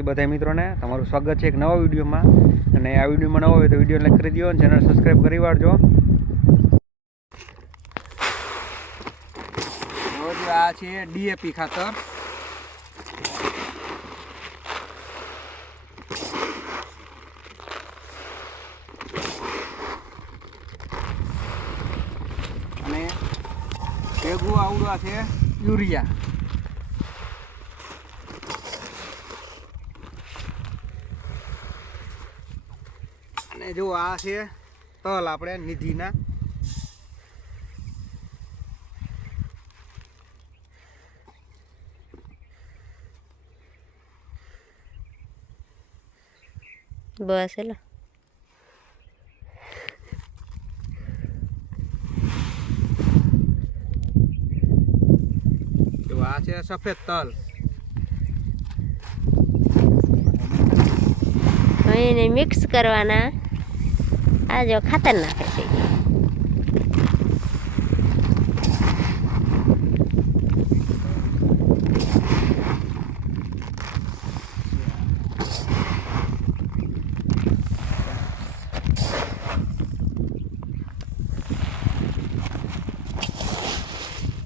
એ બધા મિત્રોને તમારું સ્વાગત છે એક નવા વિડીયોમાં. અને આ વિડીયોમાં નવો હોય તો વીડિયો લાઈક કરી દો અને ચેનલ સબસ્ક્રાઈબ કરી વાળજો. આ છે ડીએપી ખાતર. અને ભેગું આવડું આ છે યુરિયા. અને જો આ છે તલ આપણે નિધિના. બસ એલો આ છે સફેદ તલ. એને મિક્સ કરવાના. આ જો ખાતર નાખે છે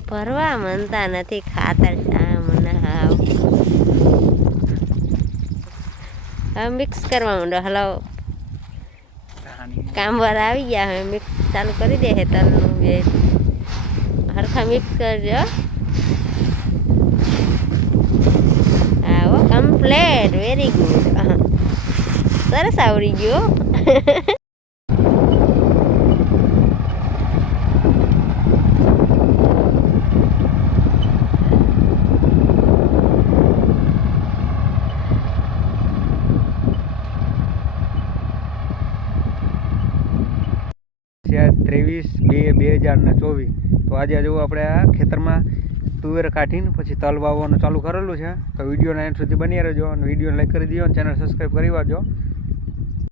ભરવા મનતા નથી ખાતર સામ ના હાવ હવે મિક્સ કરવા માંડો હલાવો કામવાર આવી ગયા હવે મિક્સ ચાલુ કરી દે હે તલનું બે હરખા મિક્સ કરજો. આવો કમ્પ્લેટ વેરી ગુડ સરસ આવડી ગયો. છે ત્રેવીસ, બે બે હજાર ને ચોવીસ. તો આજે જો આપણે આ ખેતરમાં તુવેર કાઢીને પછી તલ વાવવાનું ચાલુ કરેલું છે, તો વિડીયોના એન્ડ સુધી બની રહેજો અને વિડીયોને લાઈક કરી દો અને ચેનલ સબસ્ક્રાઈબ કરી વાજો